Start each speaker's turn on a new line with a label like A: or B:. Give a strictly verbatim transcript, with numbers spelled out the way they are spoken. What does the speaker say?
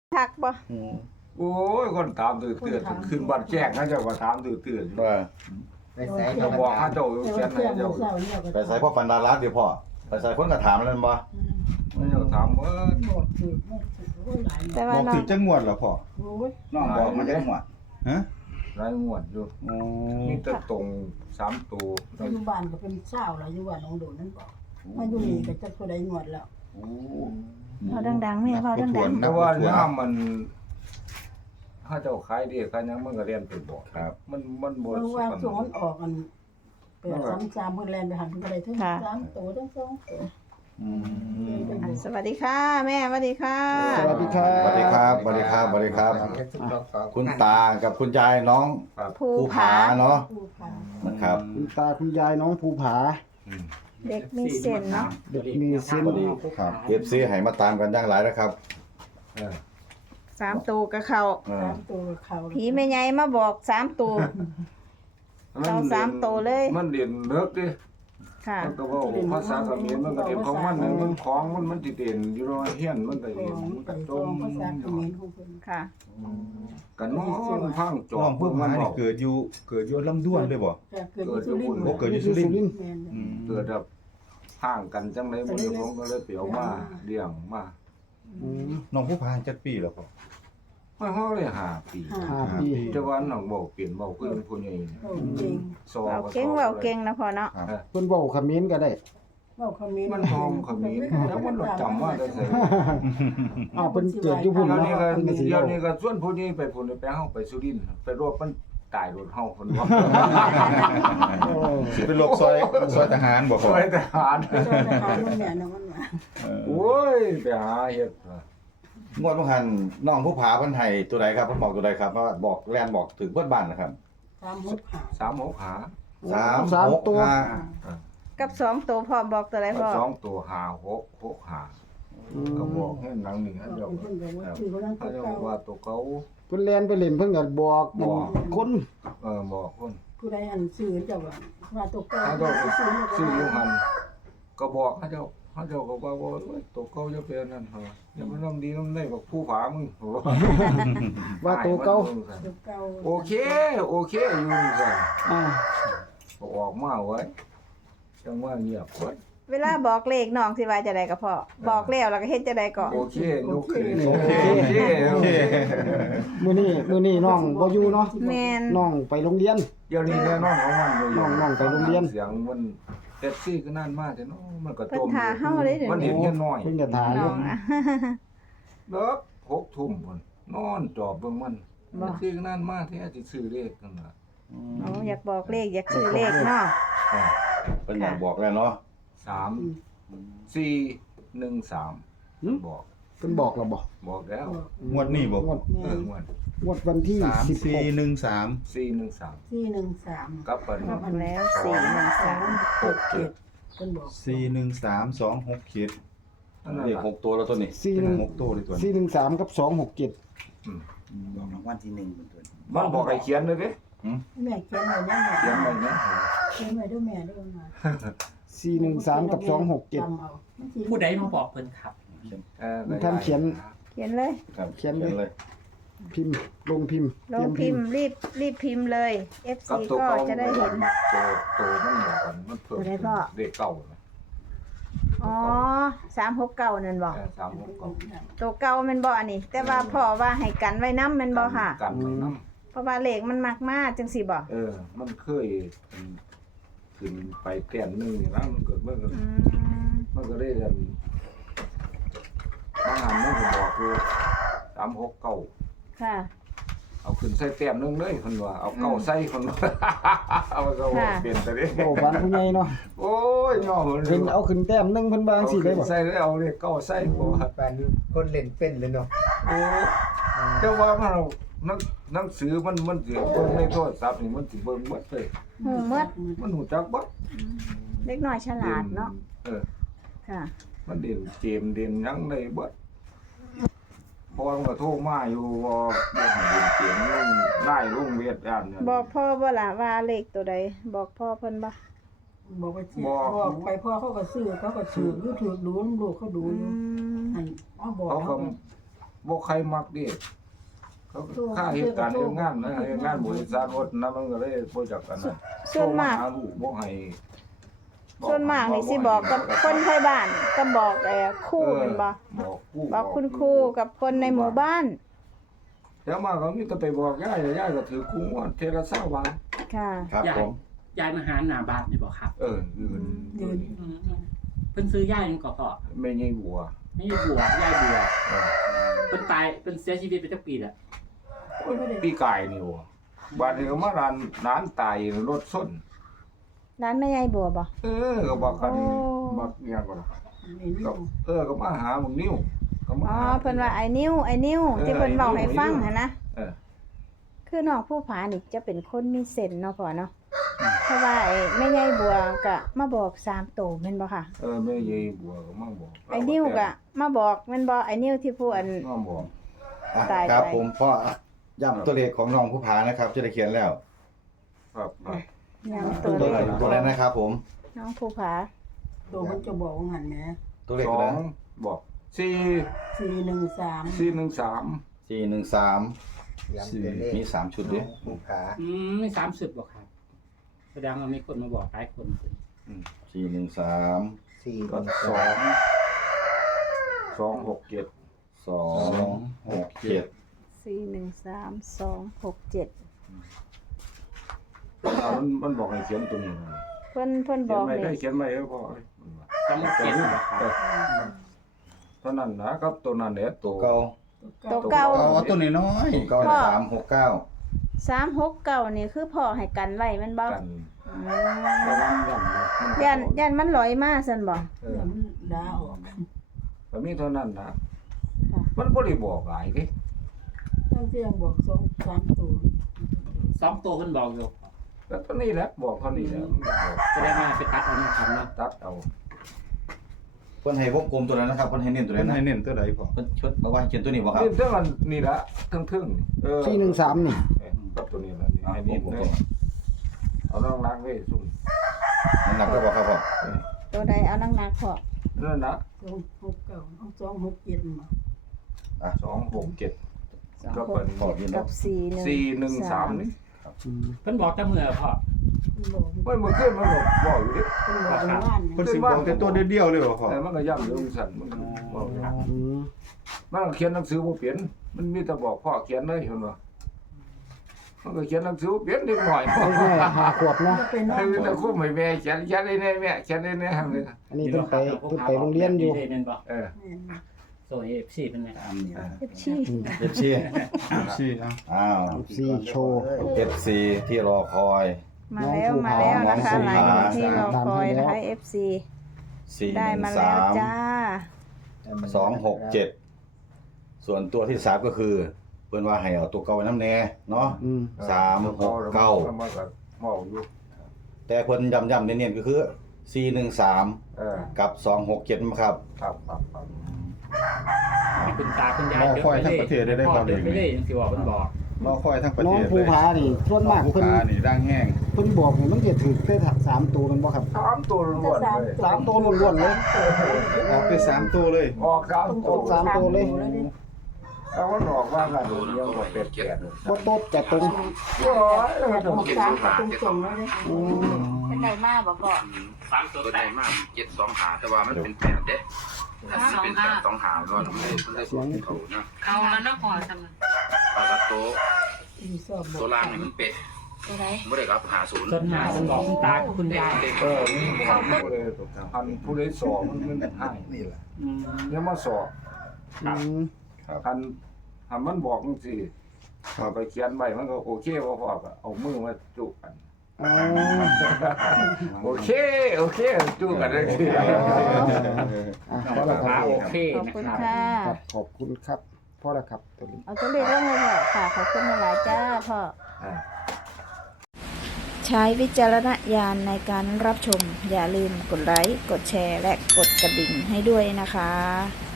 A: ทักบ่
B: อืม
C: โอ้ยคนถามตื่นตื่นขึ้นบ้านแจ้งนะเจ้าก็ถามตื่นตื่น
B: ว่า
D: ไปใส่
C: ก็บอกให้เจ้าเขียนให้เจ้า
B: ไปใส่พ่อปันดารักเดี๋ยวพ่อไปใส่คนก็ถามแล้วบ่
C: เจ้าถามว่า
E: บอกถือบอกถือโอ้ยหลาย
A: แต่
F: บ
A: ว่า
F: อก
A: น้อ
F: ถึ
A: ง
F: งจังหวัดเหรอพ่อ
E: โอ้ย
F: น้องบอกมาจังหวัดฮะ
C: รายงวดอยู่
F: อ๋อ
C: มีแต่ตรงสามตัว
E: ปัจจุบันก็เป็นเศร้าแล้วอยู่ว่าน้องโดนนั่นบอกมาอยู่นี่ก็จะตัวใดงวดแล้ว
F: โอ้
A: เว้าดังๆแม่เว้าดัง
C: แต่ว่าน้ำมันถ้าเจ้าขายดีกันยังมันก็เรียนไปบอก
F: ครับ
C: มันมันบ่
E: เพราะว่า
C: สัน
E: สวนออกกันเปิดซ้ำๆเพิ่นแล่นไปหันเพิ่นก็ได้ทั้งสามตัวทั้งสองตัว
F: อืม
A: ๆอ่ะสวัสดีค่ะ แม่สวัสดีค่ะ
B: สวัสดีครับสวัสดีครับสวัสดีครับสวัสดีครับ คุณตากับคุณยายน้อง
A: ภู
B: ภู
A: ผา
B: ผาเนาะ
E: ผู้พา
B: นะครับ
G: คุณตาคุณยายน้องภูผา
C: อืม
A: เด็กมีเส้นเนาะ
G: เด็กมีเส้น
B: ครับ เอฟ ซี ให้มาตามกันอย่างหลายนะครับ
C: เออ
A: สามตัวกับเขา
B: เออ
E: สามตัวเขา
A: ผีแม่ใหญ่มาบอกสามตัว เอาสามตัวเลย
C: มันเด่นเลิกดิ
A: ค่ะ
C: มันก็ว่าภาษาเขมรมันก็เด่นของมันนั่นมันของมันมันสิเด่นอยู่รอเฮียนมันก็
E: ข
C: เด่น
E: อง
C: มัน
E: กั
C: ก็
E: น
C: จ
E: ตรง
C: ม
E: ภาษาเขมรของเพิ่น
A: ค่ะ
C: กันนอนพังจอ
F: น้อง
C: บ
F: ผู้
C: มั
F: พาน
C: บ
F: นี่
C: อก
F: เกิดอยู่เกิดอยู่ลำดวนเลยบ่
E: จะเกิดอยู่สุรินทร์
F: โอ้เกิดอยู่สุรินทร์
E: แม่น
F: อืม
C: เกิดแบบห่างกันจังได๋บ่ได้ผมก็เลยเปียวมาเลี้ยงมา
G: อืม
F: น้องผู้พานจักปีแล้วพ่อ
C: ไม่ฮ้อเลยห้าปี
G: ห้าปี
C: แต่ว่าน้องบอกเปลี่ยนเว้าคือเป็นผู้ใหญ่เนี่ย
E: โอ้จริง
C: ซอ
A: เว้า
C: ก็
A: เก่ง
C: ซอ
A: เว้าเก่งนะพ่อเนาะ
F: ครับ
G: เพิ่นเว้าเขมรก็ได้
E: เว้าเขมร
C: มันห้องเขมรแล้วมันจำว่าได้ไส
G: อ้าวเพิ่นเกิดอยู่พุ่น
C: เดี๋ยว
G: เนาะ
C: นี้ก็
G: เพิ่นก็สิ
C: เดี๋ยว
G: เว้า
C: นี้ก็ส่วนผู้นี้ไปพุ่นไปเฮาไปสุรินทร์ไปรบมันตายโดนเฮาคนว่า
G: โอ้
F: สิเป็นโรคซอยซอยทหารบ่
C: ซ
F: พ่อ
C: อยทหาร
E: เจ้าทหารมันแม่นมันว่า
F: เออ
C: โอ้ยไปหาเฮ็ด
B: งวดเมื่อหันน้องผู้ผาเพิ่นให้ตัวใดครับเพิ่นบอกตัวใดครับเพราะว่าบอกแลนบอกถึงเพิ่นบ้านนะครับ
E: ตามหกหา
C: สามหกหา
B: สาม
G: สาม
B: หก
G: ตัว
B: ห้า
A: กับสองตัวพ่อบอกตัวไหนพ่อ
C: สองตัวหาหกหกหาก็บอกให้หนังหนึ่งให้เดียว
E: เพิ่นก็ว่าชื่อคนนั้น
C: ถ้า
E: ตัว
C: เจ้า
E: เก่า
C: ว่าตัวเขา
G: เพิ่นแล่นไปเล่นเพิ่นก็บอก
C: บอก
G: คน
C: เออบอกคน
E: ผู้ใดอันซื้อเจ้าว่าว่าตัวเก่า
C: ถ้าเจ้า
E: ซื้อ
C: ซื้ออยูหันก็บอกให้เจ้าให้เจ้าก็ว่าว่าตัวเขาจะเป็นนั่นเหรออย่ามันน้ำดีน้ำได้บอกผู้ผามึง
G: ว่าตัวเก่า
E: ตัวเก่า
C: โอเคโอเคอยู่สิ
G: อ่า
C: ออกมาไว้จังว่าเงียบไว้
A: เวลาบอกเลขน้องสิว่าจะได้กับพ่อบอกแล้วแล้วก็เฮ็ดจะได้ก่อน
C: โอเคโอเคโอเคโอเคโอเค
G: มื้อนี้มื้อนี้น้องบ่อยู่เนาะ
A: แม่น
G: น้องไปโรงเรียน
C: เดี๋ยวนี้แน่นอนของมันอยู่
G: น้องน้องไปโรงเรียน
C: เสียงมันแท็กซี่ก็นั่นมากแต่เนาะมันก็
A: เพิ่
C: จ
A: น
C: ม
A: ทาเฮาเลยเดี๋ยว
C: มันเห็น
A: นี้
C: แค่น้อย
G: เพิ่นก็ถามอ
A: น้
G: ยู่
A: องอ่ะ
C: เลิกหกทุ่มพุ่นนอนจอบเบิ่งมัน
A: บ่
C: แท็กซี่ก็นั่นมากแท้สิซื้อเลขนั่นล่ะ
A: อ๋ออยากบอกเลขอยากซื้อเลขเนาะ
B: เพิ่นอยากบอกแล้วเนาะ
C: สามสี่หนึ่งสามบอก
G: เพิ่นบอกเราบ่
C: บอกแล้ว
F: งวดนี้บ่
G: งวด
C: เอองวด
G: งวดวันที่
F: สาม
G: สิบห
F: สี่
G: ก
F: หนึ่งสาม
C: สี่หนึ่งสาม
E: ที่หนึ่งสาม
C: กับเปิ้น
A: บอกมาแล้วสี่หนึ่งสาม
E: หกเจ็ดเพิ่นบอก
F: สี่หนึ่งสามสองหกเจ็ด
C: นั่นน่ะ
B: เลขหกตัวแล้วตัวนี้
G: สี่หนึ่ง
F: หกตัวเลยตัวนี้
G: สี่หนึ่งสามกับสองหกเจ็ด
D: บอกรางวัลที่หนึ่งเป็นตัว
C: มันบอกให้เขียนเลยเด้
E: แม่เขียนไว้ได้
C: เขียนไว้นะ
E: เขียนไว้ด้วยแม่ด้วยมา
G: สี่หนึ่งสามกับสองหกเจ็ด
E: จำเอา
H: ผู้ใดมาบอกเพิ่นครับ
C: เออ
G: ท่านเขียน
A: เขียนเลย
B: ครับ
G: เขียนเลย
B: เลย
G: พิมพ์ลงพิมพ์
A: ล
G: เตรี
A: ง
G: ยม
A: พิ
G: พิ
A: ม
G: ม
A: พ์
G: พ์
A: รีบรีบพิมพ์เลย เอฟ
C: กับ
A: ซี
C: ตัว
A: ก็
C: เก่า
A: จะได้เห็น
C: ตัวตัวมันบอกกันมันเพิ่ม
A: ตัวใดพ่อ
C: เด็กเก่านะ
A: อ๋อสามหกเก้านั่นบอก
C: เออสามหกเก่า
A: ตัวเก่าแมันบ่อันนี้ แต่ว่าพ่อว่าให้กันไว้น้ำแมันบ่ค่ะ
C: กันไว้น้
A: เพราะว่าเลขมันมักมากจังสิบ่
C: ำเออ มันเคยขึ้นไปแก่นหนึงนี่นะมันเกิดมันก็
A: อืม
C: มันก็ได้เรียนบางหันมันก็บอกคือสามหกเก่า
A: ค่ะ
C: เอาขึ้นใส่แต้มหนึงเลยคนว่าเอาเก่าใส่คนว่า เอาก็ว่า
A: ค่ะ
C: เปลี่ยนแต่เด้
G: โอ้บ้านผู้ใหญ่เนาะ
C: โอ้ยย่อเหมือน
G: เพิ่นเอาขึ้นแต้มหนึงเพิ่นวาจังสิได้บ่
C: ใส่แล้วเอาเลขเก่าใส่บ่ว่า
D: แฟนคนเล่นเป็นเลยเนาะ
C: โอ้แต่ว่ามันเอาหนังหนังสือมันมันสิเบิ่งในโทรศัพท์นี่มันสิเบิ่งหมดเลย
A: หูเมด
C: มันหูจักเบ่
A: เล็กน้อยฉลาดเนาะ
C: เออ
A: ค่ะ
C: มันเด่นเกมเด่นหยังได้เบิดพอมันก็โทรมาอยู่ว่าบ่ให้เล่นเกมลงได้ลงเวียดอ่านเนี่ย
A: บอกพ่อบ่ล่ะว่าเลขตัวใดบอกพ่อเพิ่นบ่
E: บอกว่าบอกไปพ่อเขาก็ซื้อเขาก็ถืออยู่ถือดูลูกเขาดู
A: อื
E: อยู่
A: ม
E: อันอ้อบอก
C: เขาก็
E: เขา
C: บ่ใครมักเด้เขาค่าเหตุการณ์เรื่องงานนะเรื่องงานบริษัทรถนะมันก็เลยบ่จักกันนะ
A: ส่วนมาก
C: โทรหลูกบ่ให้
A: ส่วนมากนี่สิบอกกับคนไทยบ้านก็บอกเอ่อครู่แม่นบ่
C: บอกคู่
A: บอกคุณครูกับคนในหมู่บ้าน
C: แล้วมาก็มีแต่ไปบอกยายยายก็ถือคู่งวดเทละเศร้าบาท
A: ค่ะ
B: ครับ
H: ยาย
B: ผม
H: ยายมาหาหน้าบ้านนี่บอกครับ
C: เออยืน
E: ยืน
H: อืมเพิ่นซื้อยายยังก่อพ่อ
C: ไม่ใช่บัว
H: ไม่ใช่บัวยายบัว
C: เออ
H: เพิ่นตายเพิ่นเสียชีวิตไปจักปีแล้ว
C: ปีกายนี่ว่ะบาดนี้ก็มาร้านร้านตายรถส้น
A: ร้านแม่ยายบัวบ่
C: เออก็บอกกัน
A: โอ้
C: บักเนี่ยก็
E: นี่นี่
C: ก็เออก็มาหามึงนิ้วก็มา
A: อ๋อ
C: หา
A: เพิ่นว่าไอ้นิ้วไอ้นิ้ว
C: เออ
A: ที่เพิ่นเว้าให้ฟัง
C: ไอ้นิ้ว
A: หั่นนะ
C: เออ
A: คือน้องผู้ผานี่จะเป็นคนมีเส้นเนาะพ่อเนาะเพราะว่าไอ้แม่ยายบัวก็มาบอกสามโตแม่นบ่ค่ะ
C: เออไม่ใช่บัวก็มาบอก
A: ไอ้นิ้วก็มาบอกแม่นบ่ไอ้นิ้วที่ผู้อัน
C: มาบอก
B: อ่ะ
A: ตาย
B: ครับ
A: ไป
B: ผมพ่อย้ำตัวเลขของน้องผู้ผานะครับ จะได้เขียนแล้ว
C: ครับครับ
A: ยังตัว
B: ตัว
A: เล
B: ไหน
A: ข
B: ตัวนั้นนะครับผม
A: น้องผู้ผา
E: ตัวมันจะบอกว่าหันแหม
B: ตัวเลข
C: สอ
B: อะไร
C: งบอกสี่
E: สี่หนึ่งสาม
C: สี่หนึ่งสาม
B: สี่หนึ่งสาม
D: ย้ำตัวเลข
B: มีสามชุดด้วย
D: ผู้ขา
H: อืมไม่สามสิบบอกครับ แสดงว่ามีคนมาบอกหลายคน
B: สี่หนึ่งสาม
D: สี่
C: ก็
D: หนึ่ง
C: ส
D: ส
C: อ
D: อง
C: งสองหกเจ็ด
B: สองหกเจ็ด
A: สี่หนึ่งสามสองหกเจ็ด
C: อ่ามันมันบอกให้เขียนตัวนี้นะ
A: เพิ่นเพิ่น
C: เขี
A: บ
C: ยน
A: อก
C: ไม่ได้
A: นี่
C: เขียนไม่ได้พอเลยมันว่า
H: ต้องเจ็ดบอกครับ
C: เท่านั้นนะครับตัวนั้นเนี่ยตัว
B: เก้า
A: ตัวเก่า
F: เอาเอาตัวน้อย
B: เก้าสามหกเก้า
A: สามหกเก้านี่คือพ่อให้กันไว้แม่นบ่
C: กัน
A: อืม
C: แล้วมันย่ำนะมันก็
A: ย่านย่านมันลอยมาซั่นบ่
C: เอ
E: เดี๋
C: อ
E: ยวมันด่าออก
C: ก็มีเท่านั้นนะ
A: ค่ะ
C: มันบ่ได้บอกหลายเดิ
E: ทั้งที่ยังบอกสองสามตัว
H: สองตัวเพิ่นบอกอยู่
C: แต่ตัวนี้แหละบอกเท่านี้แหละมันก็บอก
H: แสดงว่าไปตัดเอาในคำเนาะ
C: ตัดเอา
B: เพิ่นให้วงกลมตัวนั้นนะครับเพิ่นให้เน้นตัว
F: เพิ่
B: นั้น นนะ
F: ให้เน้นตัวใดพ่อ
B: เพิ่นชดบอกว่าให้เขียนตัวนี้บ่ครับ
C: นี่เท่านั้นนี่ละทั้งๆนี่เออ
G: สี่หนึ่งสามนี่
C: เออกับตัวนี้ละนี่
B: อ่ะ
C: ให้
B: ผม
C: นี่
B: ผม
C: เล
B: ผ
C: ย
B: ม
C: เอาน้องล้างไว้ซุ่ม
B: น้ำหนักก็บอกครับพ่อ
A: ตัวใดเอานักๆพ่อ
C: นั่นนะ
E: สองหกเก้าเอาสองหกเจ็ดมา
C: สองหกเจ็ด
A: สอง
C: ก็
A: หก
C: เป็น
B: พ่อพี่น้
A: กั
B: อง
A: บสี่หนึ่ง
C: สี่หนึ่งสามนี่
G: อืม
H: เพิ่นบอกจะเมื่อพ่อ
E: บอก
C: เมื่อเมื่อคืนมันบอกบอกอยู่ดิ
E: เป็นบอกเป็นว่าน
F: เพิ่นสิบอกแต่ตัวเดียวๆเลยบ่พ่อ
C: แต่มันก็ย่ำอยู่สั่นมันก็บอกอยู่
G: อืม
C: มันก็เขียนหนังสือบ่เปลี่ยนมันมีแต่บอกพ่อเขียนเลยเห็นบ่มันก็เขียนหนังสือบ่เปลี่ยนนิดหน่อย
G: เด็กน้อยห้าขวบเนาะ
E: จะเป็นน้อ
C: ให้
E: ง
C: มันจะคุ้มให้แม่เขียนเขียนได้แน่แม่เขียนได้แน่หั่นเลย
G: อันนี้เพิ่นไปเพิ่นไปโรงเรียนอยู่
H: แม่นบ่
C: เออ
H: โซเอฟซีเป็นไง
A: เอฟซี
B: เอฟซี
F: สี่นะ
B: อ้าว
G: สี่โชว์
B: เอฟซีที่รอคอย
A: มาแล้วมาแล้วนะคะ
B: น้อง
A: หลายคน
B: ภูผา
A: ที่รอคอยนะคะ เอฟ ซี
B: สี่ห
A: ได้
B: นึ่ง
A: มาแล้
B: สาว ม
A: จ้า
B: สองหกเจ็ดส่วนตัวที่สามก็คือเพิ่นว่าให้เอาตัวเก่าไว้น้ำแน่เนาะ
G: อืม
B: สามหกเก้า
C: มันก็เมาอยู่
B: แต่เพิ่นย้ำๆเน้นๆก็คือสี่หนึ่งสาม
C: เออ
B: กับสองหกเจ็ดครับ
C: ครับครับครับ
H: ให้คุณตาคุณยาย
F: รอคอยทั้งประเทศได้ได้
H: พ่
F: บ่
H: อ
F: เด็
H: เดิ
F: ก
H: นไปเลยอย่างที่บอกเพิ่นบอก
F: รอคอยทั้งประ
G: น้
F: เท
G: อง
F: ศ
G: ภู
F: เลย
G: ผานี่ส่วนมากเพิ่น
F: ภูผานี่ดังแห้ง
G: เพิ่นบอกนี่มันจะถูกได้สามตัวแมันบ่ครับ
C: สามตัวล้วนเลย
G: สามตัวล้วนๆเลย
F: ออกไปสามตัวเลย
C: ออกสามตัว
G: สามตัวเลย
C: เอามันออกว่ากันเดียวกับเป็ดแก่น
G: บ่โตดจะตรง
C: โอ้ย
E: หกสามกับตรงตรงแล้วเลย
G: อืม
A: เป็นไดมาบอกพ่อ
H: สามตัว
I: ตัว
H: แต
I: ใด
H: ก
I: มากเจ็ดสองหาแต่ว่ามันเป็นแปดเด้ถ้าสิเป็นแปดสองหาก็มันได้มันได้ของเขานะ
J: เอาแล้วเนาะพอจำมัน
I: ปลากระโตะ
E: มีสอบบอก
I: ตัวล่างนี่มันเป็ด
A: ตัวใด
I: ไม่ได้รับหาศูนย์
H: ส่วนหน้าเพิ่นบอกคุณตากับคุณยาย
C: เออนี่มันผู้ใดอันผู้ใดสอบมันมันให้
D: นี่แหละ
H: อืม
C: เนี่ยมาสอบ
G: อืม
C: อันอันมันบอกจังซี่เอาไปเขียนไว้มันก็โอเคบ่พอก็เอามือมาจุกัน
G: อ๋อ
C: โอเคโอเคจุกันได้สิ
G: อ่ะ
H: น้อง
G: พอแล้วค
H: ฟ้า
G: รับ
H: โอเค
A: ขอบ
H: นะ
A: คุณ
H: ครับ
A: ค่ะ
G: ครับขอบคุณครับพอแล้วครับตัวนี้
A: เอาตัวเลขลงเลยพ่อค่ะ ขอบคุณหลายๆจ้าพ่อ
C: อ่า
A: ใช้วิจารณญาณในการรับชม อย่าลืมกดไลค์ กดแชร์ และกดกระดิ่งให้ด้วยนะคะ